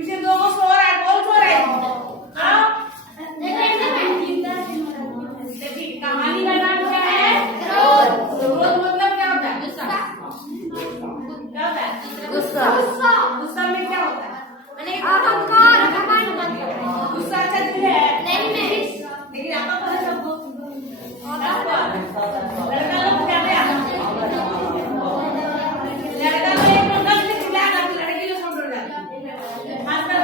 पीछे दो को सो रहा है, कौन सो रहा है? हाँ? कहानी का नाम क्या है? रोज। रोज मतलब क्या होता है? गुस्सा। क्या होता है? गुस्सा। गुस्सा में क्या होता है? अहंकार। गुस्सा अच्छा चीज है लेकिन आपका पता सबको लड़का लोग क्या है? लड़का लोग एक लोग गलत चिल्लाएगा तो लड़की लोग सब डर जाती है। खासकर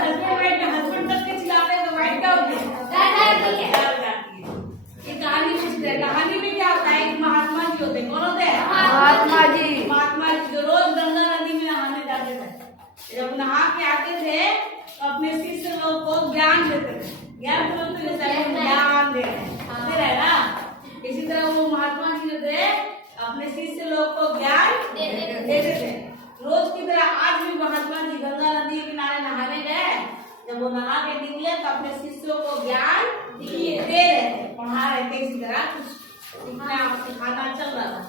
हस्बैंड तक के चिल्लाते हैं तो वाइफ क्या होती है? डर जाती है। ये कहानी पूछते हैं, कहानी में क्या होता है? एक महात्मा जी होते हैं, कौन होते हैं? महात्मा जी। महात्मा जी जो रोज गंगा नदी में नहाने जाते थे, जब नहा के आते थे तो अपने शिष्य लोगों को ज्ञान देते थे। ज्ञान मतलब तो जैसे ज्ञान दे रहे हैं ना, इसी तरह वो महात्मा जी जो थे अपने शिष्य लोग को ज्ञान देते थे। रोज की तरह आज भी महात्मा जी गंगा नदी के किनारे नहाने गए, जब वो नहा के निकले तो अपने शिष्यों को ज्ञान दे रहे थे, पढ़ा रहे थे। इसी तरह कुछ सिखाना चल रहा था।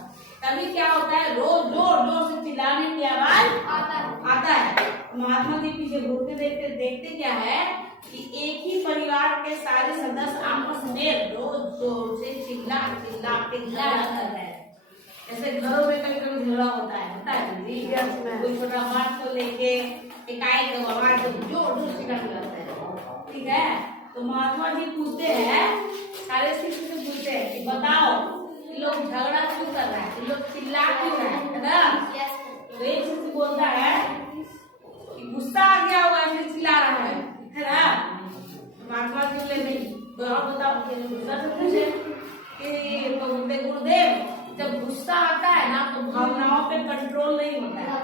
तभी क्या होता है? रोज जोर जोर से चिल्लाने की आवाज आता है। महात्मा जी पीछे घूरते देखते क्या है कि एक ही परिवार के सारे सदस्य आपस में रोज जोर से चिल्ला कर रहे हैं। जैसे घरों में कभी कभी झगड़ा होता है दीदी, कोई छोटा बात को लेके एकाएक आवाज जोर जोर से चिल्लाते रहते हैं, ठीक है? तो महात्मा जी पूछते हैं, सारे शिष्य से पूछते हैं कि बताओ ये लोग झगड़ा क्यों कर रहा है, ये लोग चिल्ला क्यों रहा है ना? तो एक शिष्य बोलता है कि गुस्सा आ गया होगा इसलिए चिल्ला रहा है ना? महात्मा जी बोले नहीं, तो आप बताओ गुस्सा से पूछे कि तो बोलते गुरुदेव जब गुस्सा आता है ना तो भावनाओं पे कंट्रोल नहीं होता है।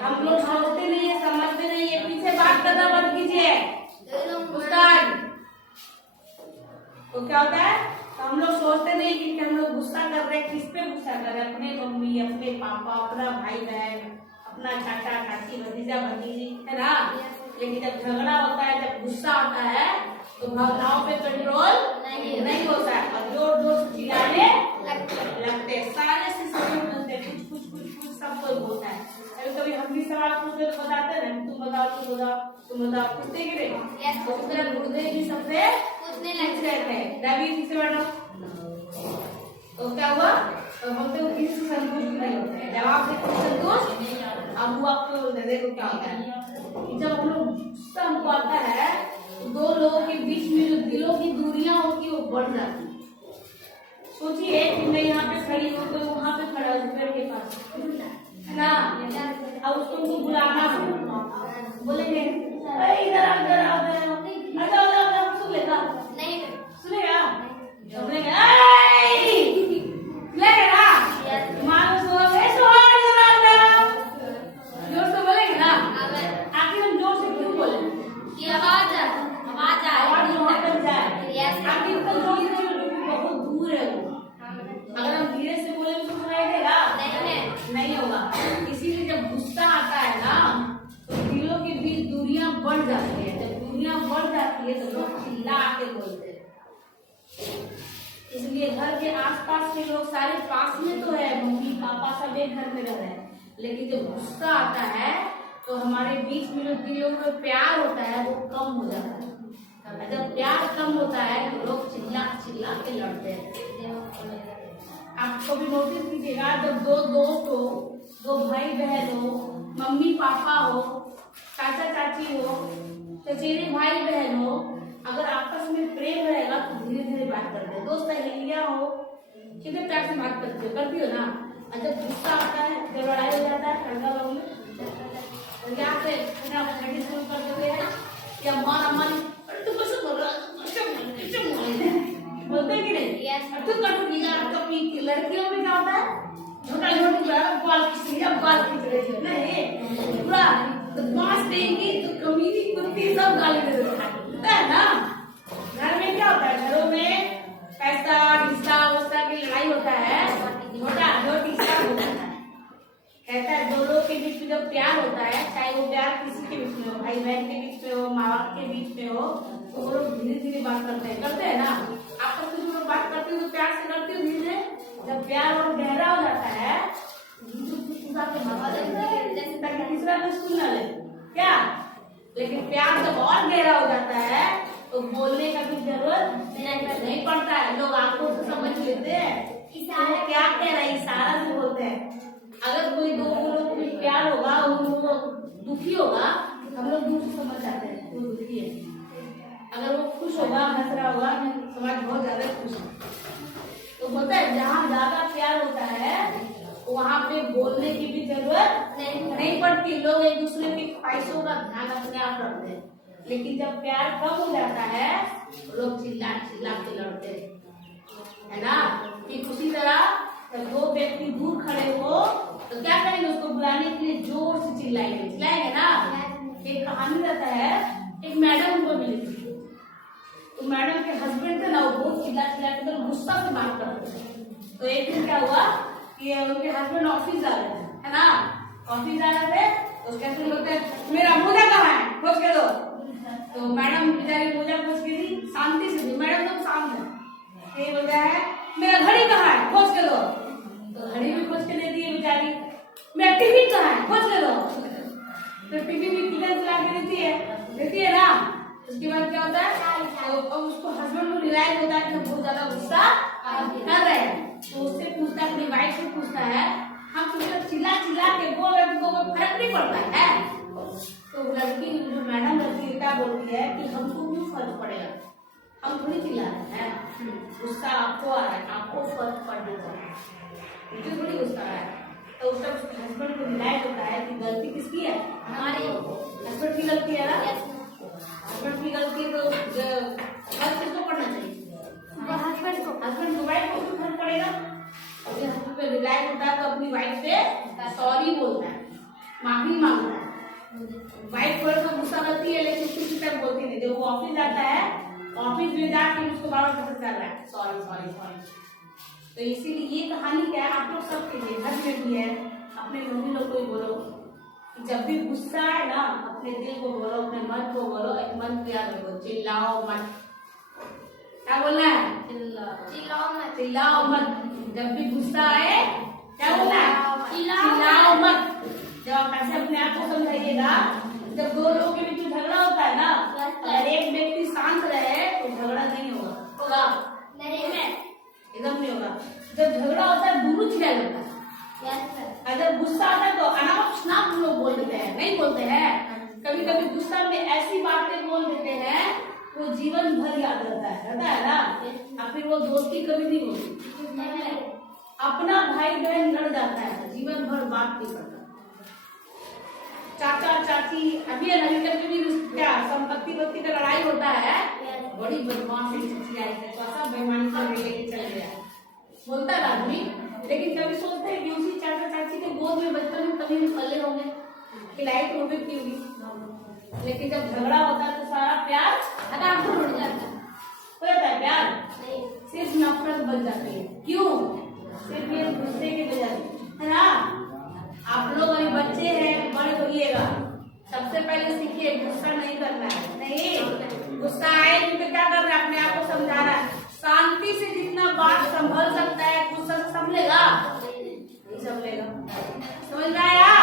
हम लोग सोचते नहीं है, समझते नहीं है। पीछे बात करना बंद कीजिए। तो क्या होता है? तो हम लोग सोचते नहीं कि हम लोग गुस्सा कर रहे हैं, किस पे गुस्सा कर रहे हैं? अपने मम्मी, अपने पापा, अपना भाई बहन, अपना चाचा चाची, भतीजा भतीजी, है ना? लेकिन जब झगड़ा होता है, जब गुस्सा आता है तो भावनाओं पे कंट्रोल नहीं होता है और जोर जोर से चिल्लाने लगते हैं। सारे सिस्टम बनते हैं, कुछ सब कोई बोलता है। कभी कभी हम भी सवाल पूछते तो बताते हैं ना, तुम बताओ पूछते कि नहीं? तो उस तरह गुरुदेव भी सबसे पूछने लगते हैं। रवि से बैठो तो क्या हुआ? तो बोलते हो किसी से संतुष्ट नहीं होते, जवाब से संतुष्ट। अब वो आपको देखो क्या होता है कि जब हम लोग गुस्सा हमको आता है तो दो लोगों के बीच में जो दिलों की दूरियां होती है वो बढ़ जाती है। सोचिए कि मैं यहाँ पे खड़ी हूँ तो वहाँ पे खड़ा हूँ पेड़ के पास, है ना? अब उसको बुलाना बोलेंगे इधर आओ सुन लेगा नहीं, सुनेगा बोलेगा ना मानो जोर से बोलेंगे ना। आखिर हम जोर से क्यों बोले कि आवाज वहाँ तक जाए? आखिर तो जोर से बहुत दूर है वो। अगर हम धीरे से बोले तो सुनाई देगा? नहीं होगा। इसीलिए जब गुस्सा आता है ना तो दिलों के बीच दूरियां बढ़ जाती है। जब दूरियां बढ़ जाती है तो लोग चिल्ला के बोलते हैं। इसलिए घर के आसपास के लोग सारे पास में तो है, मम्मी पापा सब एक घर में रह रहे हैं, लेकिन जब गुस्सा आता है तो हमारे बीच में जो दिलों में प्यार होता है वो कम हो जाता है। जब प्यार कम होता है तो लोग चिल्ला के लड़ते हैं। आप कभी नोटिस कीजिएगा, जब दो दोस्त हो, दो भाई बहन हो, मम्मी पापा हो, चाचा चाची हो, चचेरे भाई बहन हो, अगर आपस में प्रेम रहेगा तो धीरे धीरे बात करते हैं। दोस्त सहेलियां हो, कितने प्यार से बात करती हो ना। और जब गुस्सा आता है, जब लड़ाई हो जाता है, ठंडा लोग में शुरू कर देते हैं या मारी बोलते कि नहीं? लड़कियों में क्या होता है? छोटा बाल खींच रही है नहीं, पूरा बदमाश देंगी तो कमीनी कुत्ती सब गाली दे देता है ना। घर में क्या होता है? घरों में पैसा हिस्सा की लड़ाई होता है, छोटा हिस्सा होता है। कहता है दो लोग के बीच में जब प्यार होता है, चाहे वो प्यार किसी के बीच में हो, भाई बहन के बीच में हो, माँ बाप के बीच में हो, तो वो लोग धीरे धीरे बात करते हैं ना। आपस में जो लोग बात करते हो तो प्यार से करते हो धीरे। जब प्यार और गहरा हो जाता है तीसरा को सुन ना ले क्या लेकिन प्यार जब और गहरा हो जाता है तो बोलने का भी जरूरत नहीं पड़ता है। लोग आंखों से समझ लेते हैं इशारा क्या कह रहा है, इशारा से बोलते हैं। अगर कोई दो लोगों को प्यार होगा, वो दुखी होगा, हम लोग दूर से समझ जाते हैं वो दुखी है। अगर वो खुश होगा, हंस रहा होगा, समाज बहुत ज्यादा खुश है। तो होता है जहाँ ज्यादा प्यार होता है वहाँ पे बोलने की भी जरूरत नहीं पड़ती। लोग एक दूसरे की ख्वाहिशों का ध्यान अपने आप रखते हैं। लेकिन जब प्यार कम हो जाता है लोग चिल्ला चिल्ला के लड़ते हैं, है ना। कि उसी तरह जब दो व्यक्ति दूर खड़े हो तो क्या करेंगे, उसको बुलाने के लिए जोर से चिल्लाएंगे ना। एक कहानी रहता है, एक मैडम उनको मिली थी। तो मैडम के हस्बैंड थे ना, वो बहुत चिल्ला के तो गुस्सा से बात करते थे। तो एक दिन क्या हुआ कि उनके हस्बैंड ऑफिस जा रहे थे, है ना। ऑफिस जा रहे थे तो उसके हस्बैंड बोलते हैं मेरा मोजा कहाँ है, खोज के दो। तो मैडम बेचारी मोजा खोज के दी, शांति से दी। मैडम तो शांत है। ये बोलता है मेरा घड़ी कहाँ है, खोज के दो। तो घड़ी भी खोज के दे दी बेचारी। मेरा टिफिन कहाँ है, खोज के दो। तो टिफिन भी किचन चला के देती है ना। उसके बाद क्या होता है, तो उसको हस्बैंड को रियलाइज होता है कि बहुत ज्यादा गुस्सा कर रहे हैं। तो उससे पूछता है, अपनी वाइफ से पूछता है, हम तुमको चिल्ला के बोल रहे तुमको कोई फर्क नहीं पड़ता है। तो लड़की जो मैडम लड़की क्या बोलती है कि हमको क्यों फर्क पड़ेगा, हम थोड़ी चिल्ला रहे हैं। गुस्सा आपको आ रहा है, आपको फर्क पड़ना चाहिए, मुझे थोड़ी गुस्सा आ रहा है। तो उसका हस्बैंड को रियलाइज होता है कि गलती किसकी है, हमारी। हस्बैंड की गलती है ना, हस्बैंड की गलती। तो फर्क किसको पड़ना चाहिए, हस्बैंड को। वाइफ को क्यों फर्क पड़ेगा। हस्बैंड पे रियलाइज होता है तो अपनी वाइफ से सॉरी बोलता है, माफी मांगता है। वाइफ थोड़ा सा गुस्सा करती है लेकिन किसी तक बोलती नहीं। जब वो ऑफिस जाता है, ऑफिस में जाके उसको बार बार पता चल रहा है सॉरी सॉरी सॉरी। तो इसीलिए ये कहानी क्या है, आप लोग सबके लिए, घर में भी है, अपने मम्मी लोग को भी बोलो कि जब भी गुस्सा है ना, अपने दिल को बोलो, अपने मन को बोलो, एक मन को याद रखो, चिल्लाओ मत। क्या बोलना है, चिल्लाओ मत। जब भी गुस्सा आए क्या बोलना है, चिल्लाओ मत। जब आप ऐसे अपने आप को समझाइएगा, जब दो लोगों के बीच में झगड़ा होता है ना, अगर एक व्यक्ति शांत रहे तो झगड़ा नहीं होगा एकदम नहीं होगा। जब झगड़ा होता है दोनों चिल्लाने लगता है। और जब गुस्सा आता है तो अनाप लोग बोल देते हैं, नहीं बोलते हैं। कभी कभी गुस्सा में ऐसी बातें बोल देते हैं वो जीवन भर याद रहता है ना। और फिर वो दोस्ती कभी नहीं होती। अपना भाई बहन लड़ जाता है, जीवन भर बात नहीं करता। चाचा चाची अभी कभी भी क्या संपत्ति वत्ती का लड़ाई होता है, बड़ी बदमाश चाची आई है, चाचा बेईमानी से लेके चल गया, बोलता है आदमी। लेकिन कभी सोचते हैं कि उसी चाचा चाची के गोद में बचपन में कभी भी पले होंगे, खिलाई तो भी की होगी। लेकिन जब झगड़ा होता है तो सारा प्यार उड़ जाता है। हो जाता है प्यार, सिर्फ नफरत बन जाती है। क्यों, सिर्फ ये गुस्से की वजह से, है ना। आप लोग अभी बच्चे हैं, बड़े होइएगा, सबसे पहले सीखिए गुस्सा नहीं करना है। नहीं, गुस्सा आए तो क्या करना है, अपने आप को समझाना है। शांति से जितना बात संभल सकता है, गुस्सा से संभलेगा नहीं संभलेगा। समझ में आया।